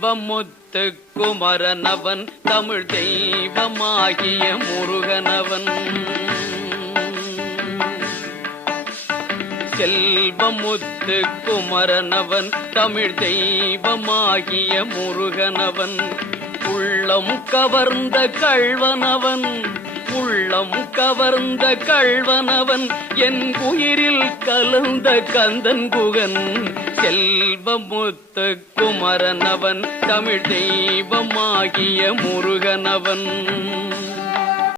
செல்வமுத்து குமரனவன் தமிழ் தெய்வமாகிய முருகனவன். செல்வமுத்து குமரனவன் தமிழ் தெய்வமாகிய முருகனவன். உள்ளம் கவர்ந்த கள்வனவன், உள்ளம் கவர்ந்த கள்வனவன், என் உயிரில் கலந்த கந்தன் குகன். செல்வமுத்து குமரனவன் தமிழ் தெய்வமாகிய முருகனவன்.